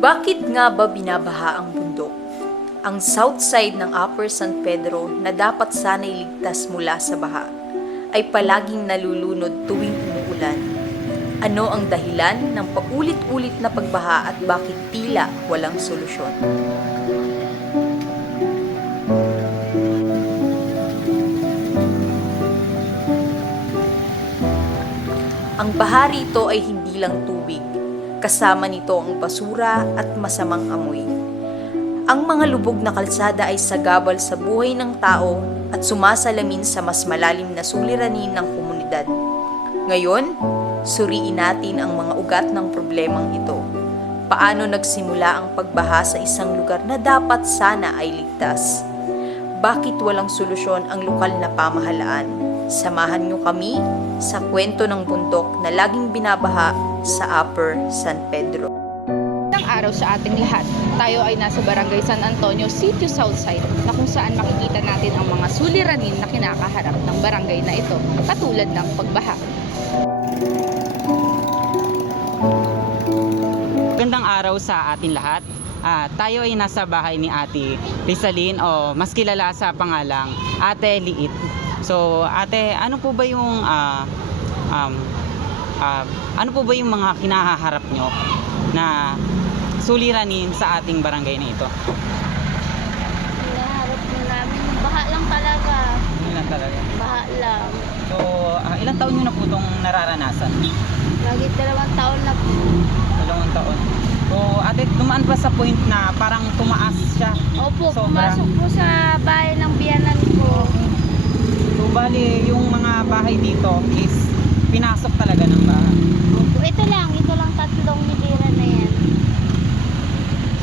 Bakit nga ba binabaha ang bundok? Ang south side ng Upper San Pedro na dapat sana'y ligtas mula sa baha ay palaging nalulunod tuwing umuulan. Ano ang dahilan ng paulit-ulit na pagbaha at bakit tila walang solusyon? Ang baha rito ay hindi lang tubig. Kasama nito ang basura at masamang amoy. Ang mga lubog na kalsada ay sagabal sa buhay ng tao at sumasalamin sa mas malalim na suliranin ng komunidad. Ngayon, suriin natin ang mga ugat ng problemang ito. Paano nagsimula ang pagbaha sa isang lugar na dapat sana ay ligtas? Bakit walang solusyon ang lokal na pamahalaan? Samahan niyo kami sa kwento ng bundok na laging binabaha sa Upper San Pedro. Magandang araw sa ating lahat. Tayo ay nasa Barangay San Antonio, Sitio Southside, na kung saan makikita natin ang mga suliranin na kinakaharap ng barangay na ito, katulad ng pagbaha. Magandang araw sa atin lahat. Tayo ay nasa bahay ni Ate Rizalyn, o mas kilala sa pangalang Ate Liit. So, Ate, ano po ba yung mga kinahaharap nyo na suliranin sa ating barangay na ito? Hinaharap mo namin, baha lang talaga. Yun lang talaga. Baha lang. So, ilang taon nyo na po itong nararanasan? Lagi 2 taon na po. 2 taon. So, Ate, dumaan pa sa point na parang tumaas siya. Opo, Sobra. pumasok po sa bahay ng biyanan ko. So, bali, yung mga bahay dito is pinasok talaga ng baha. Opo, ito lang 3 nilira na yan.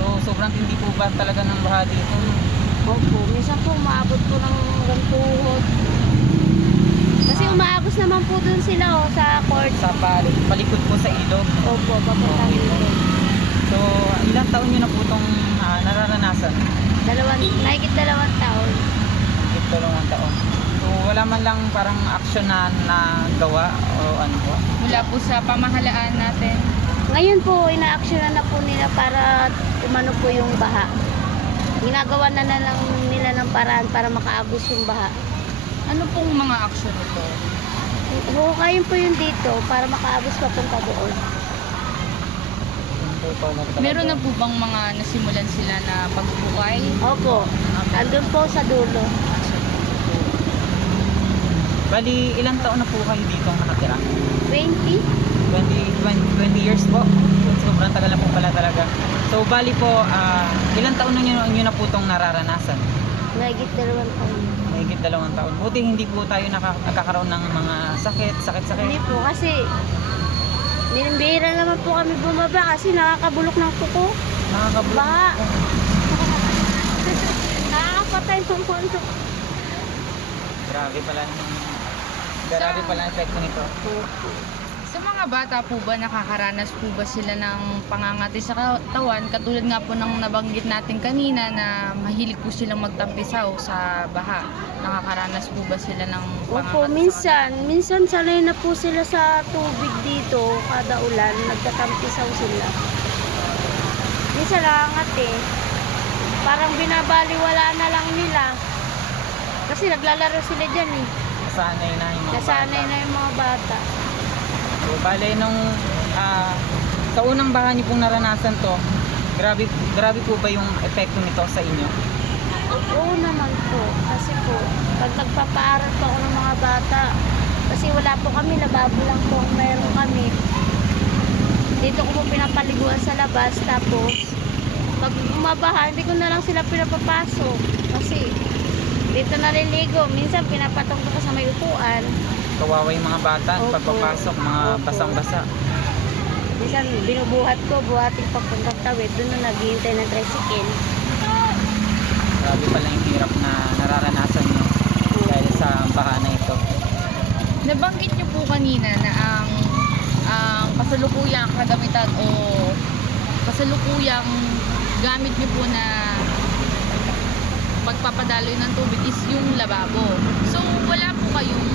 So, sobrang hindi po ba talaga ng baha dito? Opo, minsan po umaabot po ng gantuhod. Kasi umaagos naman po dun sila sa court. Sa palikod po sa ilog. Opo, papuntang dito. So, ilang taon nyo na po itong nararanasan? Mahigit 2 taon. Higit 2 taon. So, wala man lang parang aksyon na gawa o ano po? Mula po sa pamahalaan natin. Ngayon po, ina-actionan na po nila para umano po yung baha. Ginagawa na lang nila ng paraan para makaagos yung baha. Ano pong mga aksyon ito? Hukayin po yung dito para makaagos papunta doon. Meron na po bang mga nasimulan sila na pagbukay? Opo, andun po sa dulo. Bali, ilang taon na po kayo dito nakatira? 20? 20 years po. Sobrang tagal na po pala talaga. So, bali po, ilang taon na nyo na po itong nararanasan? Mahigit 2 taon. Mahigit 2 taon. Buti hindi po tayo nakakaroon ng mga sakit. Hindi po kasi nilimbihira naman po kami bumaba kasi nakakabulok ng kuko. Nakakabulok. Baha. Nakakapatay ng puno. Grabe pala ang epekto nito. Sa mga bata po ba, nakakaranas po ba sila ng pangangati sa katawan? Katulad nga po ng nabanggit natin kanina na mahilig po silang magtampisaw sa baha. Nakakaranas po ba sila ng pangangati Opo, minsan sanay na po sila sa tubig dito kada ulan, nagtatampisaw sila. Minsan nakangati. Parang binabaliwala na lang nila. Kasi naglalaro sila dyan eh. Nasanay na yung mga Nasanay bata. na yung mga bata. So, bale sa unang baha niyo pong naranasan to, grabe po ba yung epekto nito sa inyo? Oo naman po. Kasi po, pag nagpapaaral po ako ng mga bata, kasi wala po kami, lababo lang po ang meron kami. Dito ko po pinapaliguan sa labas, tapos pag umabaha, hindi ko na lang sila pinapapasok. Kasi dito naliligo, minsan pinapatong ko sa may upuan. Kawawa yung mga bata, Opo. pagpapasok, mga Opo. basang-basa. Minsan buhating pagpuntang tawid, doon na naghihintay ng tricycle. Grabe pala yung hirap na nararanasan nyo dahil sa baha na ito. Nabanggit niyo po kanina na ang kasalukuyang kagamitan o kasalukuyang gamit niyo po na pagpapadaloy ng tubig is yung lababo. So, wala po kayong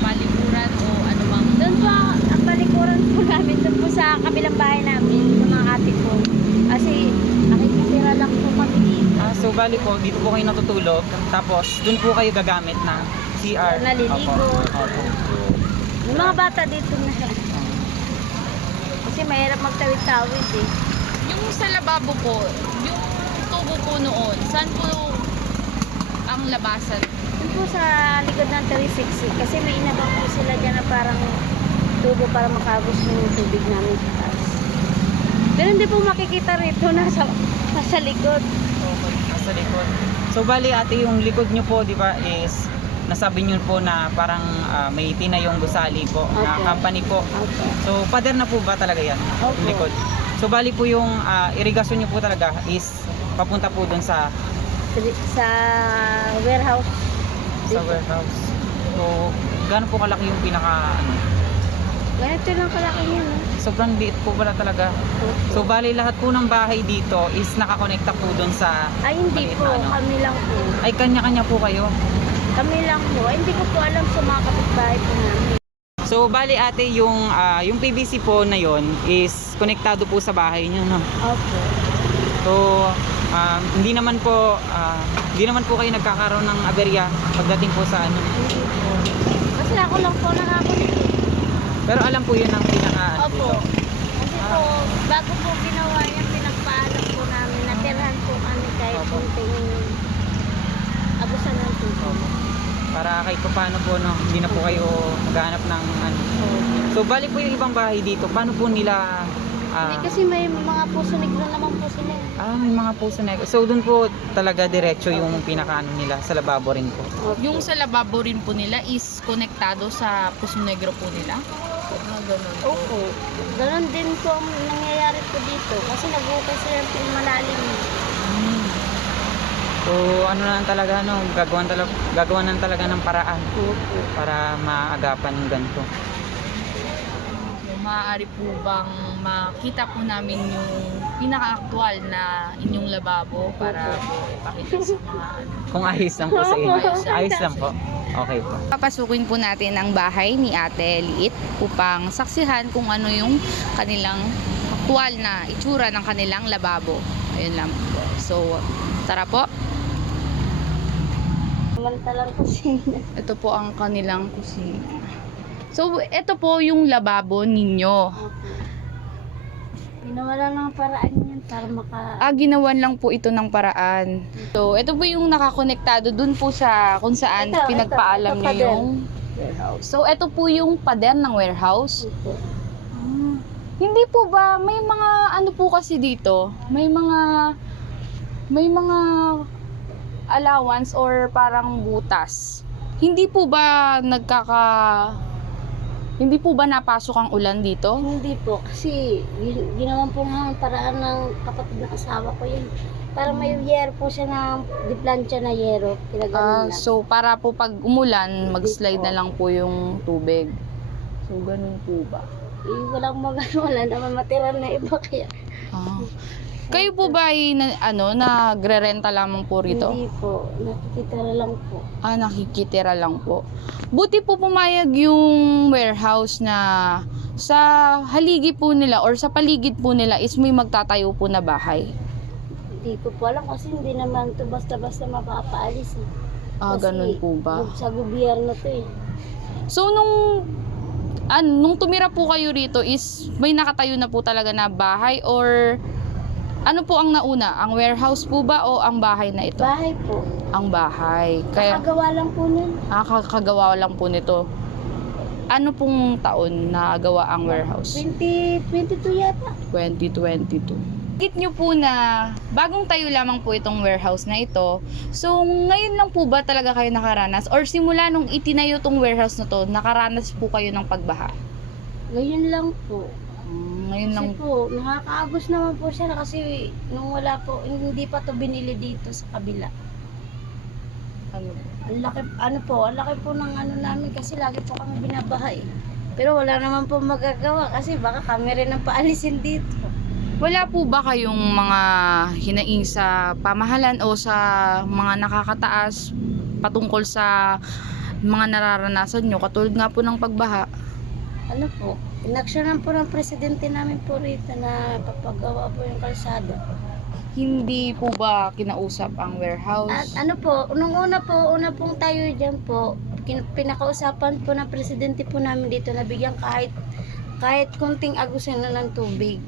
palikuran o ano bang? Doon bali po, dito po kayo natutulog, tapos dun po kayo gagamit ng CR. Naliligo. Opo. Yung mga bata dito na. Kasi mahirap magtawid-tawid eh. Yung sa lababo po, yung tubo po noon, saan po ang labasan? Yun po sa likod ng 360 kasi may inabang po sila dyan na parang tubo para makagos yung tubig namin sa taas. Pero hindi po makikita rito, nasa likod. Okay, nasa likod. So bali ate, yung likod nyo po, di ba, is nasabi nyo po na parang may tinayong gusali po na Opo. company po. Opo. So pader na po ba talaga yan? Opo. Yung likod. So bali po yung irigasyon nyo po talaga is papunta po dun sa Sa warehouse. warehouse. So gaano po kalaki yung pinaka ano? Ganito lang kalaki yan. Sobrang liit po pala talaga. So bali lahat po ng bahay dito is nakakonekta po dun sa Ay, hindi maliit po. na ano. Kami lang po. Ay kanya-kanya po kayo. Kami lang po. Ay, hindi ko po alam sa mga kapitbahay po namin. So bali ate, yung PVC po na yon is konektado po sa bahay niyo, no? Opo. So hindi naman po kayo nagkakaroon ng aberya pagdating po sa ano. Hindi po. Kasi ako lang po nakakulit. Pero alam po yun ang pinaka ano Opo. dito. Kasi po, bago po ginawa yan, pinagpaalam po namin. Natirhan po kami kahit Opo. kunting abusan ng tubig. Para kahit pa paano po, no, hindi na po kayo maghanap ng ano. So bali po yung ibang bahay dito, paano po nila Hindi kasi may mga puso negro naman po sila. may mga puso na. So doon po talaga diretso yung pinaka ano nila sa lababo rin po. Opo. Yung sa lababo rin po nila is konektado sa Puso Negro po nila? Ganun po. Opo. Ganon din po ang nangyayari po dito. Kasi nag-ukay sila yung malalim. So ano na lang talaga, no, gagawan na talaga ng paraan Opo. para maagapan yung ganito. So, maaari po bang makita po namin yung pinaka-actual na inyong lababo para po ipakita sa mga ano? Kung ayos lang po sa inyo. Ayos lang po. Okay po. Papasukin po natin ang bahay ni Ate Liit upang saksihan kung ano yung kanilang aktual na itsura ng kanilang lababo. Ayun lang po. So, tara po. Samantalang kusina. Ito po ang kanilang kusina. So, ito po yung lababo ninyo. Opo. Ginawa lang ng paraan yan para Ginawan lang po ito ng paraan. So, ito po yung nakakonektado dun po sa kung saan Ito, pinagpaalam ito, nyo pader. yung warehouse. So, ito po yung pader ng warehouse. Opo. Hindi po ba, may mga ano po kasi dito, may mga allowance or parang butas. Hindi po ba hindi po ba napasok ang ulan dito? Hindi po, kasi ginawan po ng paraan ng kapatid ng asawa ko yun. Para may yero po siya ng diplansya na yero. Pinagano lang. So para po pag umulan, mag-slide po. na lang po yung tubig. So ganun po ba? Walang magano, wala naman material na iba kaya. Kayo po ba ay nagre-renta lamang po rito? Hindi po, nakikitira lang po. Nakikitira lang po. Buti po pumayag yung warehouse na sa haligi po nila or sa paligid po nila is may magtatayo po na bahay. Hindi ko po alam kasi hindi naman to basta-basta mapapaalis. Kasi Ganun po ba? Sa gobyerno to eh. So nung tumira po kayo rito is may nakatayo na po talaga na bahay or ano po ang nauna? Ang warehouse po ba o ang bahay na ito? Bahay po. Ang bahay. Kaya Kakagawa lang po nun. kakagawa lang po nito. Ano pong taon na gawa ang warehouse? 2022 yata. 2022. Git nyo po na bagong tayo lamang po itong warehouse na ito. So, ngayon lang po ba talaga kayo nakaranas? Or simula nung itinayo itong warehouse na to, nakaranas po kayo ng pagbaha? Ngayon lang po. Ngayon lang Kasi po, nakakaagos naman po siya kasi nung wala po, hindi pa to binili dito sa kabila. ano, Ang laki po ng ano namin kasi lagi po kami binabaha eh. Pero wala naman po magagawa kasi baka kami rin ang paalisin dito. wala po ba kayong mga hinaing sa pamahalan o sa mga nakakataas patungkol sa mga nararanasan nyo katulad nga po ng pagbaha? Ano po, inaksyonan po ng presidente namin po rito na papagawa po yung kalsada. Hindi po ba kinausap ang warehouse? At ano po, nung una pong tayo dyan po, pinakausapan po ng presidente po namin dito na bigyan kahit kunting agusan na ng tubig.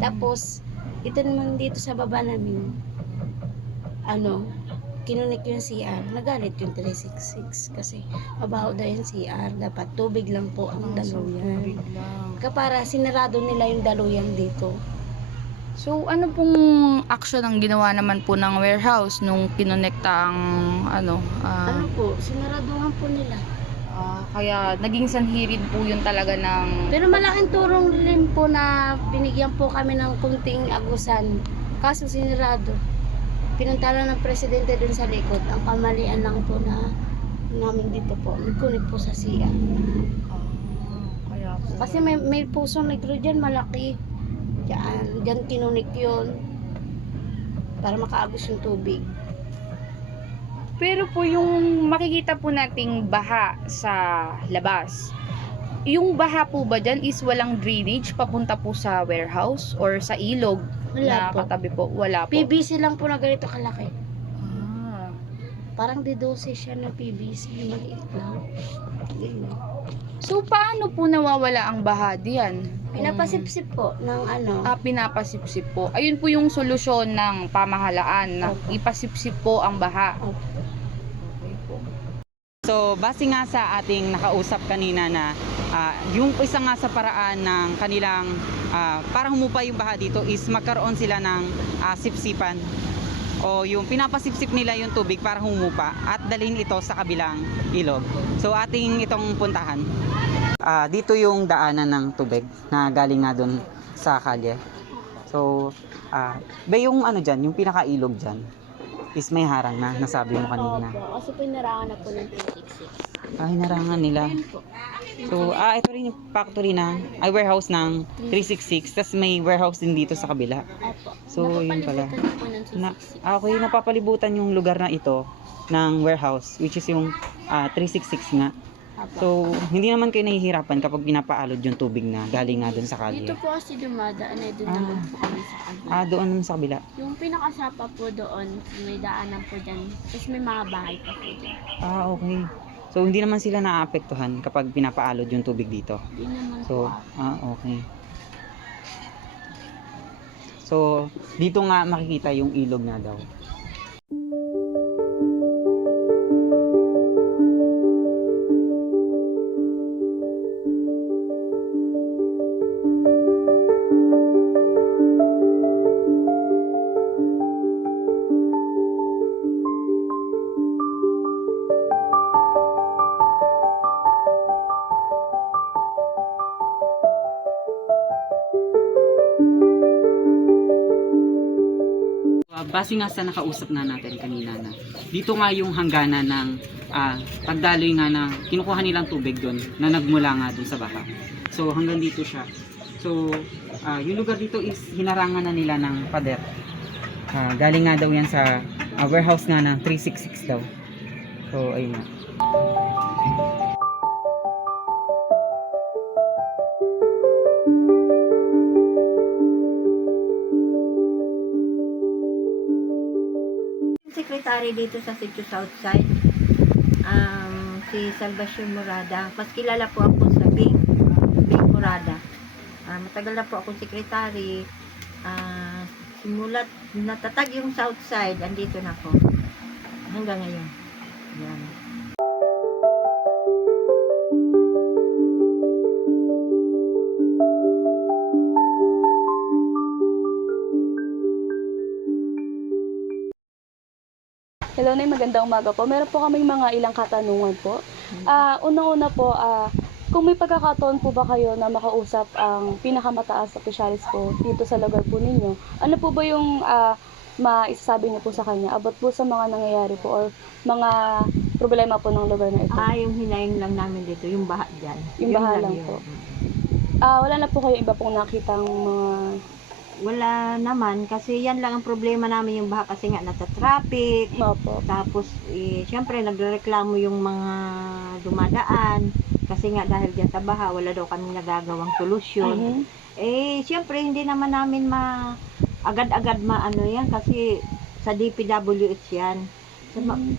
Tapos, ito naman dito sa baba namin, kinunik yung CR. Nagalit yung 366 kasi mabaho daw yung CR. Dapat tubig lang po ang daluyan. Para sinarado nila yung daluyan dito. So, ano pong action ang ginawa naman po ng warehouse nung kinonekta ang Sinaraduhan po nila. kaya naging sanhi rin po yun talaga ng Pero malaking turong rin po na binigyan po kami ng kunting agusan. Kaso sinarado. Pinunta lang ng presidente dun sa likod. Ang kamalian lang po namin dito po. Nagkunik po sa CR. kaya po. Kasi may pusong negro dyan, malaki. Diyan kinunik yun. Para makaagos yung tubig. Pero po yung makikita po nating baha sa labas, yung baha po ba dyan is walang drainage papunta po sa warehouse or sa ilog Wala na po. katabi po? Wala po. PVC lang po na ganito kalaki. Ah. Parang didose siya ng PVC. Maliit lang. Ganyan. So, paano po nawawala ang baha diyan? Pinapasipsip po ng Pinapasipsip po. Ayun po yung solusyon ng pamahalaan na Opo. ipasipsip po ang baha. Opo. Okay po. So, base nga sa ating nakausap kanina na yung isa nga sa paraan ng kanilang para humupa yung baha dito is magkaroon sila ng sipsipan o yung pinapasipsip nila yung tubig para humupa at dalhin ito sa kabilang ilog. So, ating itong puntahan. Dito yung daanan ng tubig na galing nga doon sa kalye. So, yung dyan, yung pinakailog dyan is may harang na, nasabi mo kanina. Opo. Kasi pinarangan na po ng 366. Hinarangan nila. Ayun po. So, ito rin yung factory warehouse ng 366. Tapos may warehouse din dito sa kabila. Opo. So, yun pala. Napapalibutan na po ng 366. Okay, napapalibutan yung lugar na ito ng warehouse, which is yung 366 nga. Opo. So, hindi naman kayo nahihirapan kapag pinapaalod yung tubig na galing nga dun sa Dito kalye. po kasi dumadaan doon naman po kami sa kabila. Doon naman sa kabila. Yung pinakasapa po doon, may daanan po dyan. Tapos may mga bahay pa po dyan. Okay. So, hindi naman sila naaapektuhan kapag pinapaalod yung tubig dito. Di naman So, po. okay. So, dito nga makikita yung ilog na daw. Base nga sa nakausap nga natin kanina na dito nga yung hangganan ng pagdaloy nga ng kinukuha nilang tubig doon na nagmula nga doon sa baha. So hanggang dito siya. So yung lugar dito is hinarangan na nila ng pader. Galing nga daw yan sa warehouse nga ng 366 daw. So ayun nga. Secretary dito sa Sitio Southside, si Salvacion Morada. Mas kilala po ako sa Bing Morada. Matagal na po akong secretary. Simulat natatag yung Southside, andito na ako. Hanggang ngayon. Yan. Hello, Nay. Magandang umaga po. Meron po kaming mga ilang katanungan po. Unang-una po, kung may pagkakataon po ba kayo na makausap ang pinakamataas na opisyalis po dito sa lugar po ninyo, ano po ba yung maisasabi niyo po sa kanya about po sa mga nangyayari po or mga problema po ng lugar na ito? Yung hinaing lang namin dito, yung baha dyan. Yung Yun baha lang lang yun. po. Wala na po kayo iba pong nakitang mga... Wala naman, kasi yan lang ang problema namin yung baha kasi nga nata-traffic. Opo. Tapos, syempre, nagrereklamo yung mga dumadaan. Kasi nga dahil dyan sa baha, wala daw kami nagagawang solusyon. Mhm. Syempre, hindi naman namin agad-agad maano yan kasi sa DPWH yan.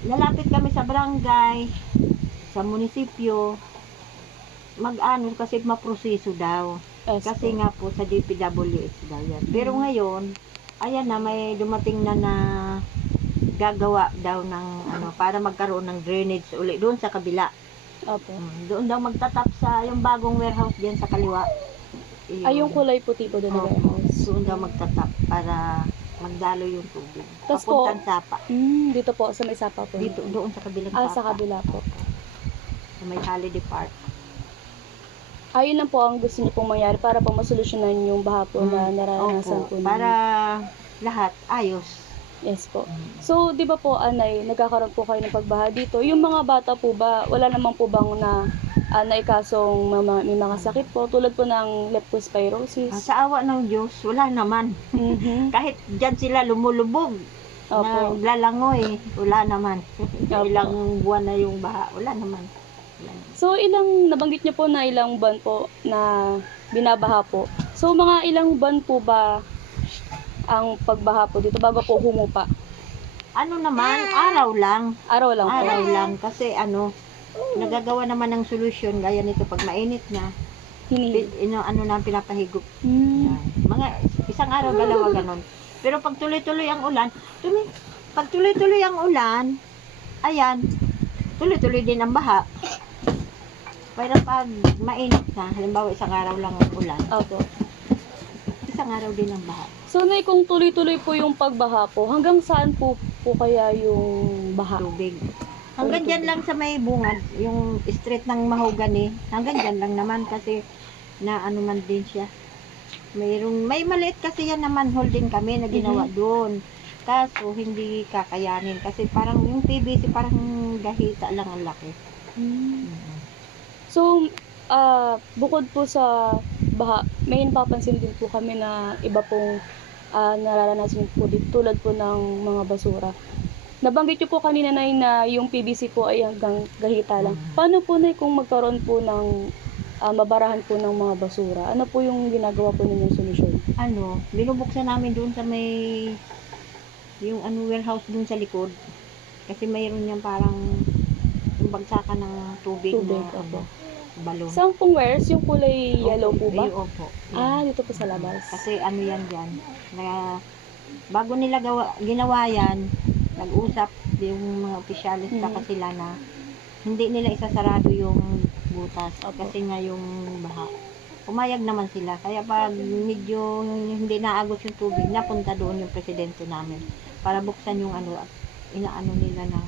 Lalapit kami sa barangay, sa munisipyo, mag-ano kasi maproseso daw. Yes Kasi po. nga po sa DPWH daw yan. Pero ngayon, ayan na, may dumating na gagawa daw ng ano, para magkaroon ng drainage uli doon sa kabila. Opo. Doon daw magtatap sa yung bagong warehouse diyan sa kaliwa. Iyon. Ay, yung kulay puti po doon na Opo. warehouse. Doon daw magtatap para magdalo yung tubig. Tas po, Papuntang Sapa. Dito po, sa may sapa po. Dito, doon sa kabilang Sa Sapa. kabila po. Sa may holiday park. Ayun lang po ang gusto niyo pong mangyari para po masolusyonan yung baha po na nararanasan po Opo, ninyo. para lahat ayos. Yes po. So, di ba po, Anay, nagkakaroon po kayo ng pagbaha dito. Yung mga bata po ba, wala naman po bang naikasong may mga sakit po, tulad po ng leptospirosis? Sa awa ng Diyos, wala naman. Mhm. Kahit dyan sila lumulubog, Opo. naglalangoy, wala naman. Opo. Ilang buwan na yung baha, wala naman. Wala naman. So, nabanggit niyo po na ilang buwan po na binabaha po. So, mga ilang buwan po ba ang pagbaha po dito bago po humupa? Ano naman, araw lang. Araw lang po. Araw lang. Kasi nagagawa naman ng solusyon, gaya nito pag mainit na, Hinihingi. ano na pinapahigop. Hmm. Yan. Mga isang araw, dalawa ganon. Pero pag tuloy-tuloy ang ulan, ayan, tuloy-tuloy din ang baha. Pero pag mainit na, halimbawa isang araw lang ang ulan, Opo. isang araw din ang baha. So, Nay, kung tuloy-tuloy po yung pagbaha po, hanggang saan po kaya yung baha? Tubig. Hanggang dyan lang sa may bungad, yung street ng mahogany, hanggang dyan lang naman kasi na ano man din siya. May maliit kasi yan na manhole din kami na ginawa doon. Kaso hindi kakayanin kasi parang yung PVC parang gahita lang ang laki. So, bukod po sa baha, may napapansin din po kami na iba pong nararanasan po dito tulad po ng mga basura. Nabanggit niyo po kanina na yung PVC po ay hanggang gahita lang. Paano po na kung magkaroon po ng mabarahan po ng mga basura? Ano po yung ginagawa po ninyong solusyon? Binubuksan namin doon sa may yung warehouse doon sa likod. Kasi mayroon yan parang yung bagsakan ng tubig Tubig, na opo. balon. Saan pong wares? Yung kulay yellow po ba? Opo. Yan. Dito po sa labas. Kasi yan dyan. Bago nila ginawa yan, nag-usap yung mga opisyalis sa sila na hindi nila isasarado yung butas. Kasi nga yung baha. Pumayag naman sila. Kaya pag medyo hindi naagos yung tubig, napunta doon yung presidente namin para buksan yung inaano nila ng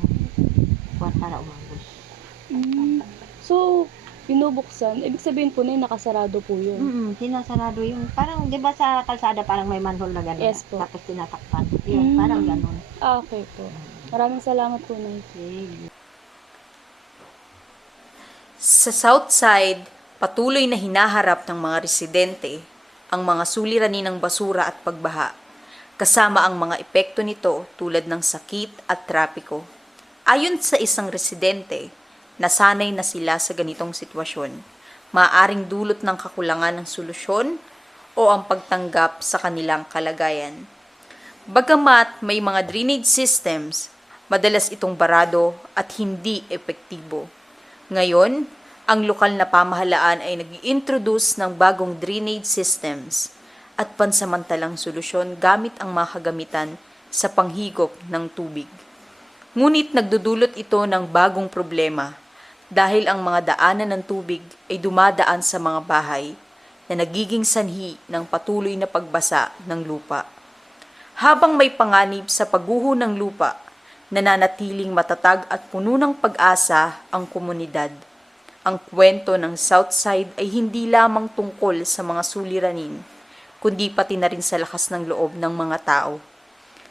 buwan para umagos. So, binubuksan, ibig sabihin po na yung nakasarado po yun. Sinasarado yung, parang, di ba sa kalsada parang may manhole na gano'n? Yes po. Tapos tinatakpan. Yun, parang gano'n. Okay po. Maraming salamat po, Nay. Sige. Sa South Side, patuloy na hinaharap ng mga residente ang mga suliranin ng basura at pagbaha, kasama ang mga epekto nito tulad ng sakit at trapiko. Ayon sa isang residente, nasanay na sila sa ganitong sitwasyon. Maaaring dulot ng kakulangan ng solusyon o ang pagtanggap sa kanilang kalagayan. Bagamat may mga drainage systems, madalas itong barado at hindi epektibo. Ngayon, ang lokal na pamahalaan ay nag-i-introduce ng bagong drainage systems at pansamantalang solusyon gamit ang mga kagamitan sa panghigop ng tubig. Ngunit nagdudulot ito ng bagong problema dahil ang mga daanan ng tubig ay dumadaan sa mga bahay na nagiging sanhi ng patuloy na pagbasa ng lupa. Habang may panganib sa pagguho ng lupa, nananatiling matatag at puno ng pag-asa ang komunidad. Ang kwento ng Southside ay hindi lamang tungkol sa mga suliranin, kundi pati na rin sa lakas ng loob ng mga tao.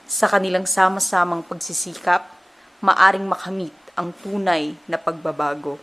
Sa kanilang sama-samang pagsisikap, maaring makamit ang tunay na pagbabago.